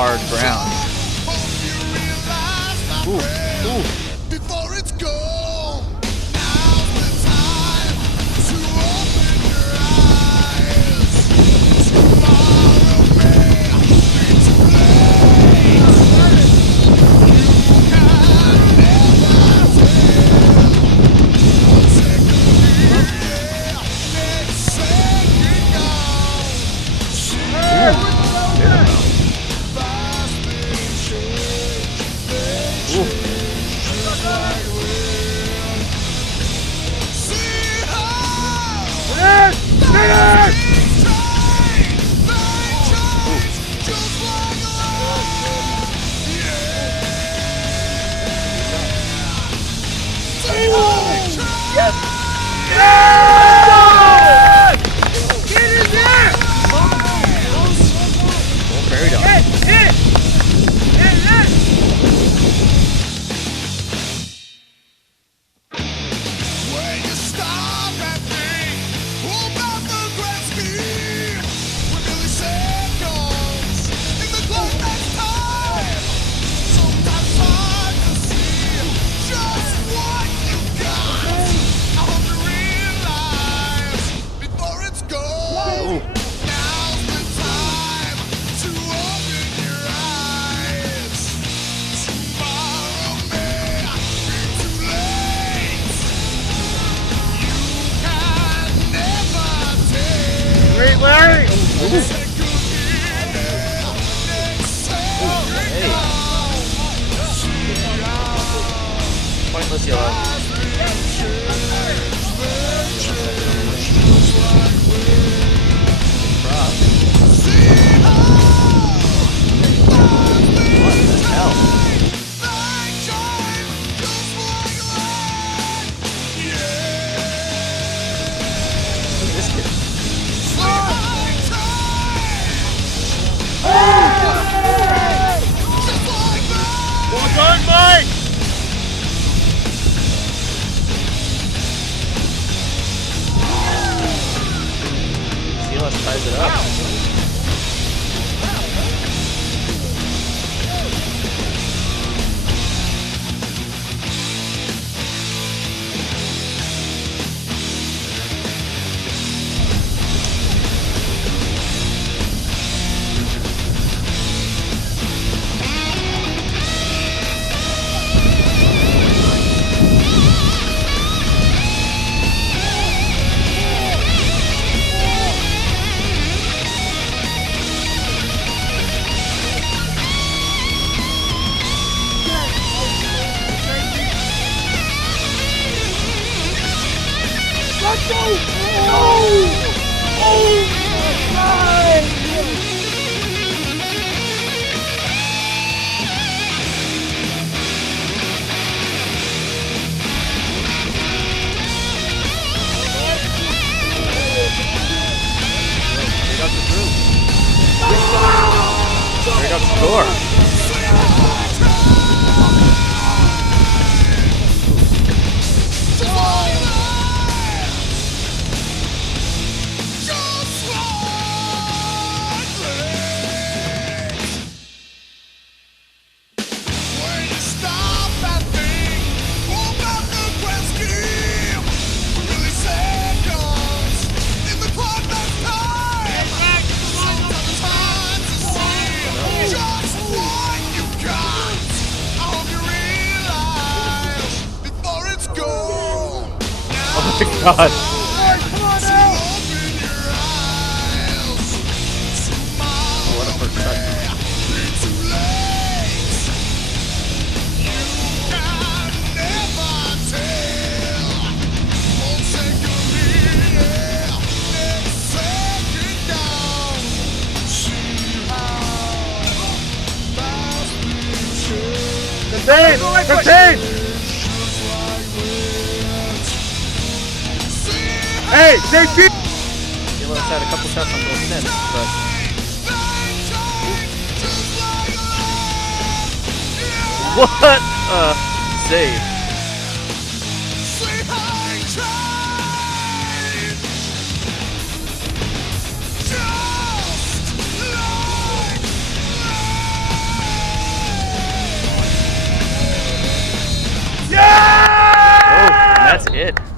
hard ground. Ooh, ooh. Before it's gone, now's the time to open your eyes. Tomorrow may be too late. You can never tell. One second here, next second gone. Fast things change, they see how things change, they change, just like love. Yeah. Oh, prairie dog. When you stop and think about the grand scheme, we're merely seconds in the clock that's time. Sometimes hard to see just what you got. I hope you realize before it's gone. Now's the time to open your eyes. Tomorrow may be too late. You can never tell. Great Larry! Pointless yellow. What the hell? Look at this kid. Well done, Mike! Silas ties it up. Straight up score. Just what you got. I hope you realize before it's gone. Oh my god. Open your eyes. What a first cut. It's too late. You can never tell. One second here, next second gone. See how fast things change. Contain! Hey, safety! Silas had a couple shots on both ends, but what a save. hit.